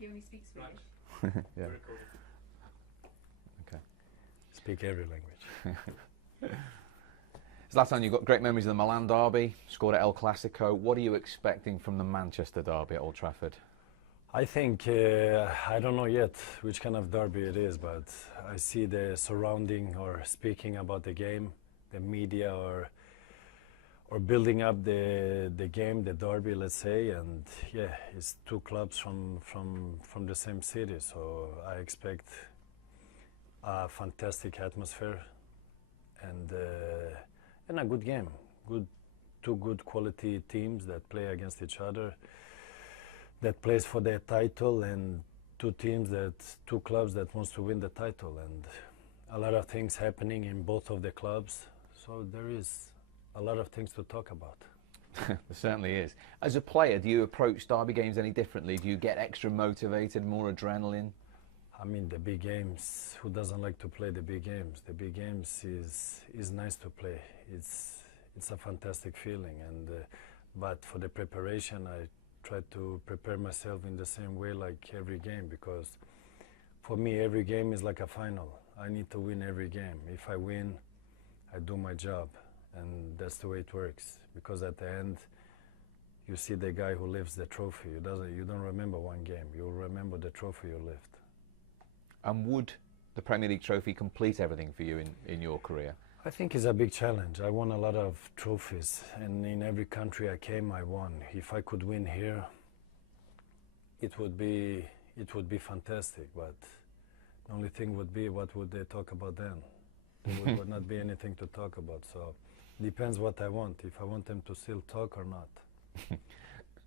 He only speaks Swedish. Yeah. Very cool. Okay. Speak every language. Zlatan, you've got great memories of the Milan derby, scored at El Clasico. What are you expecting from the Manchester derby at Old Trafford? I think, I don't know yet which kind of derby it is, but I see the surrounding or speaking about the game, the media or building up the game, the derby, let's say, and yeah, it's two clubs from the same city, so I expect a fantastic atmosphere and a good game. Two good quality teams that play against each other, that plays for their title, and two clubs that wants to win the title, and a lot of things happening in both of the clubs. So there is a lot of things to talk about. There certainly is. As a player, do you approach derby games any differently? Do you get extra motivated, more adrenaline? I mean, the big games, who doesn't like to play the big games? The big games is nice to play. It's a fantastic feeling, and but for the preparation, I try to prepare myself in the same way like every game, because for me every game is like a final. I need to win every game. If I win, I do my job, and that's the way it works, because at the end you see the guy who lifts the trophy. You don't remember one game, you'll remember the trophy you lift. And would the Premier League trophy complete everything for you in your career? I think it's a big challenge. I won a lot of trophies, and in every country I came, I won. If I could win here, it would be fantastic. But the only thing would be, what would they talk about then? There would not be anything to talk about. So depends what I want. If I want them to still talk or not.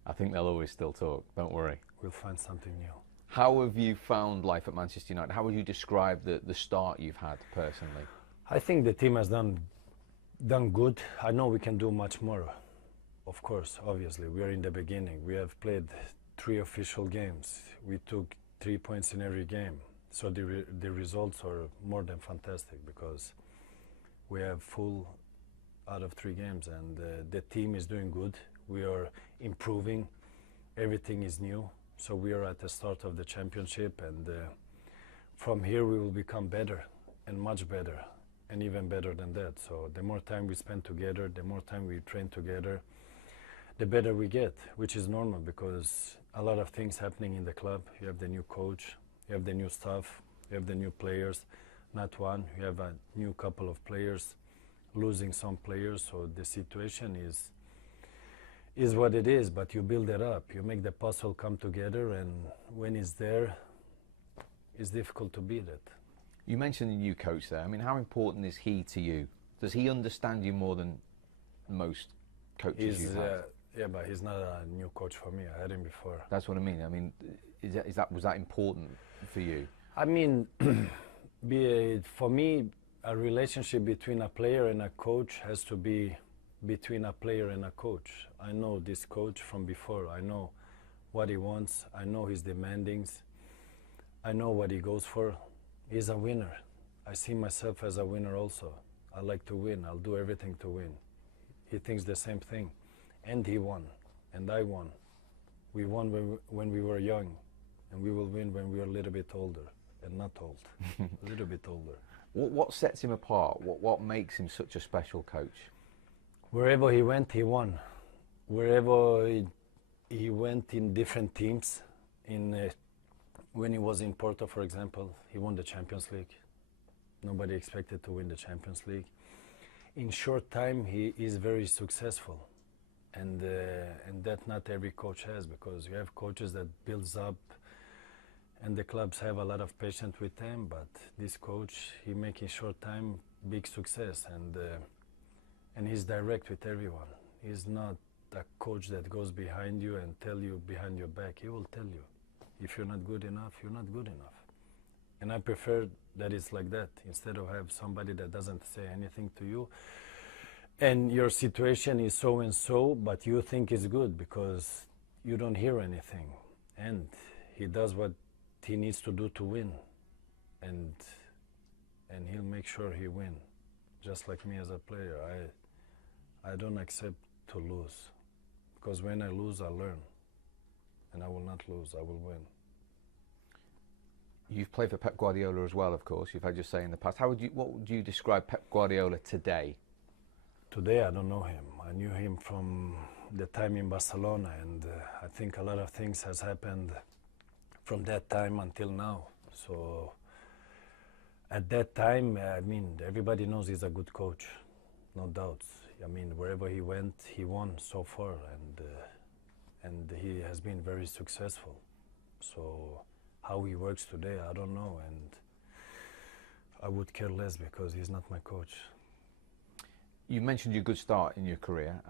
I think they'll always still talk. Don't worry. We'll find something new. How have you found life at Manchester United? How would you describe the start you've had personally? I think the team has done good. I know we can do much more. Of course, obviously, we are in the beginning. We have played 3 official games. We took 3 points in every game. So the results are more than fantastic, because we have full out of 3 games, and the team is doing good. We are improving. Everything is new. So we are at the start of the championship, and from here we will become better and much better. And even better than that. So the more time we spend together, the more time we train together, the better we get, which is normal, because a lot of things happening in the club. You have the new coach, you have the new staff, you have the new players. Not one, you have a new couple of players, losing some players. So the situation is what it is, but you build it up. You make the puzzle come together, and when it's there, it's difficult to beat it. You mentioned the new coach there. I mean, how important is he to you? Does he understand you more than most coaches you've had? Yeah, but he's not a new coach for me. I had him before. That's what I mean. I mean, was that important for you? I mean, for me, a relationship between a player and a coach has to be between a player and a coach. I know this coach from before. I know what he wants. I know his demandings. I know what he goes for. He's a winner. I see myself as a winner also. I like to win. I'll do everything to win. He thinks the same thing. And he won. And I won. We won when we were young. And we will win when we are a little bit older. And not old. A little bit older. What sets him apart? What makes him such a special coach? Wherever he went, he won. Wherever he went in different teams, when he was in Porto, for example, he won the Champions League. Nobody expected to win the Champions League. In short time, he is very successful. And that not every coach has, because you have coaches that builds up, and the clubs have a lot of patience with them, but this coach, he make in short time big success, and he's direct with everyone. He's not a coach that goes behind you and tell you behind your back. He will tell you. If you're not good enough, you're not good enough. And I prefer that it's like that, instead of have somebody that doesn't say anything to you. And your situation is so and so, but you think it's good because you don't hear anything. And he does what he needs to do to win. And he'll make sure he win. Just like me as a player. I don't accept to lose. Because when I lose, I learn. And I will not lose, I will win. You've played for Pep Guardiola as well, of course. You've had your say in the past. What would you describe Pep Guardiola today? Today I don't know him. I knew him from the time in Barcelona, and I think a lot of things has happened from that time until now. So at that time, I mean, everybody knows he's a good coach, no doubts. I mean, wherever he went, he won so far, and he has been very successful. So how he works today, I don't know, and I would care less because he's not my coach. You mentioned your good start in your career.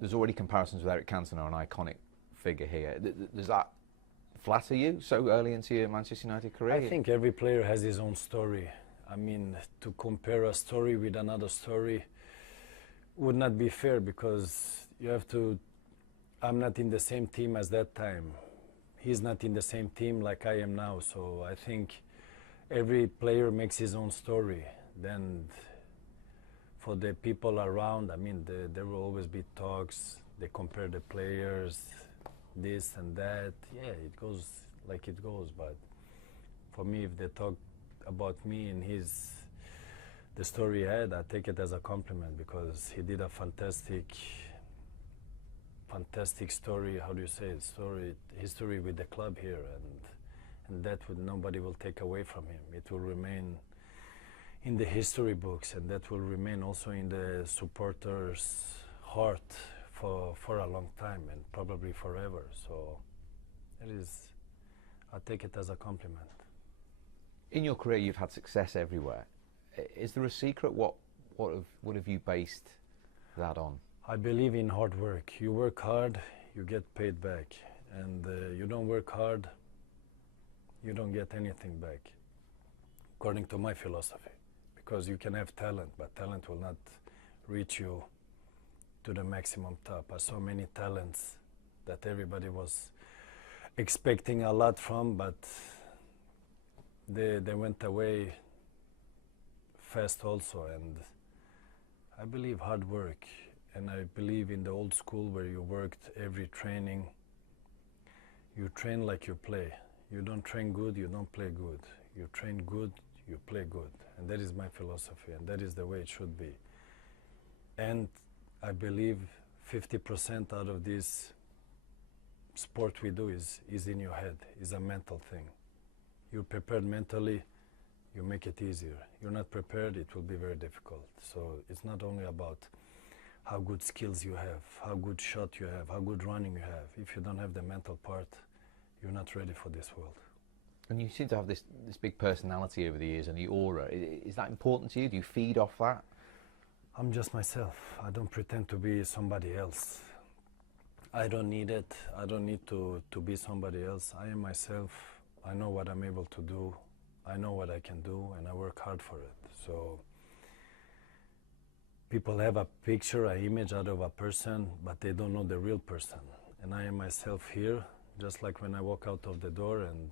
There's already comparisons with Eric Cantona, an iconic figure here. Does that flatter you so early into your Manchester United career? I think every player has his own story. I mean, to compare a story with another story would not be fair, because you have to... I'm not in the same team as that time. He's not in the same team like I am now. So I think every player makes his own story. Then for the people around, I mean, there will always be talks. They compare the players, this and that. Yeah, it goes like it goes. But for me, if they talk about me and the story he had, I take it as a compliment, because he did a fantastic story. How do you say it? History with the club here, and that nobody will take away from him. It will remain in the history books, and that will remain also in the supporters' heart for a long time, and probably forever. So I take it as a compliment. In your career, you've had success everywhere. Is there a secret? What have you based that on? I believe in hard work. You work hard, you get paid back, and you don't work hard, you don't get anything back, according to my philosophy. Because you can have talent, but talent will not reach you to the maximum top. I saw many talents that everybody was expecting a lot from, but they went away fast also. And I believe hard work, and I believe in the old school where you worked every training. You train like you play. You don't train good, you don't play good. You train good, you play good. And that is my philosophy, and that is the way it should be. And I believe 50% out of this sport we do is in your head, is a mental thing. You're prepared mentally, you make it easier. You're not prepared, it will be very difficult. So it's not only about how good skills you have, how good shot you have, how good running you have. If you don't have the mental part, you're not ready for this world. And you seem to have this big personality over the years, and the aura. Is that important to you? Do you feed off that? I'm just myself. I don't pretend to be somebody else. I don't need it. I don't need to be somebody else. I am myself. I know what I'm able to do. I know what I can do, and I work hard for it. So people have a picture, an image out of a person, but they don't know the real person. And I am myself here, just like when I walk out of the door and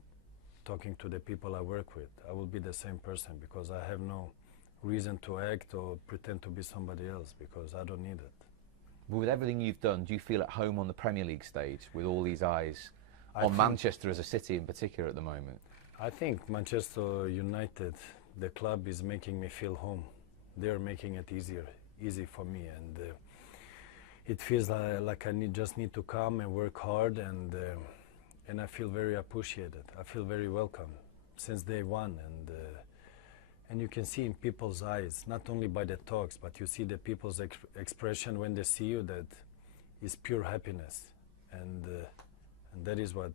talking to the people I work with. I will be the same person, because I have no reason to act or pretend to be somebody else, because I don't need it. But with everything you've done, do you feel at home on the Premier League stage with all these eyes on Manchester as a city in particular at the moment? I think Manchester United, the club, is making me feel home. They're making it easy for me, and it feels like I just need to come and work hard, and I feel very appreciated. I feel very welcome since day one, and you can see in people's eyes, not only by the talks, but you see the people's expression when they see you, that is pure happiness, and that is what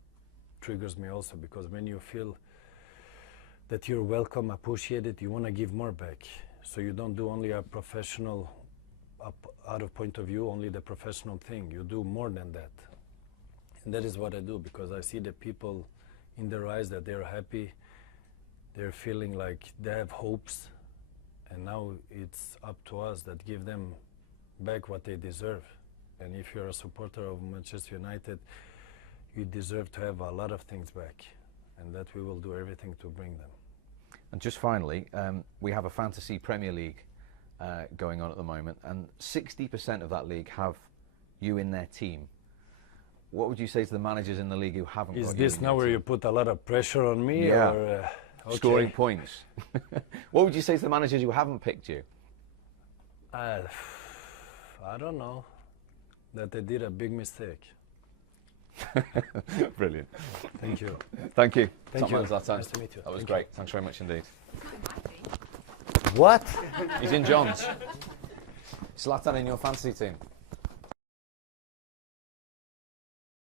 triggers me also, because when you feel that you're welcome, appreciated, you want to give more back. So you don't do only a professional, out of point of view, only the professional thing. You do more than that. And that is what I do, because I see the people in their eyes that they're happy, they're feeling like they have hopes, and now it's up to us that give them back what they deserve. And if you're a supporter of Manchester United, you deserve to have a lot of things back, and that we will do everything to bring them. And just finally, we have a fantasy Premier League going on at the moment, and 60% of that league have you in their team. What would you say to the managers in the league who haven't Is got this you in now your where you team? put a lot of pressure on me? Yeah. Or, okay. Scoring points. What would you say to the managers who haven't picked you? I don't know. That they did a big mistake. Brilliant. Thank you. Thank you. Thank Top you. man Zlatan. Nice to meet you. That was Thank great. Thanks very much indeed. What? He's in John's. Zlatan in your fantasy team.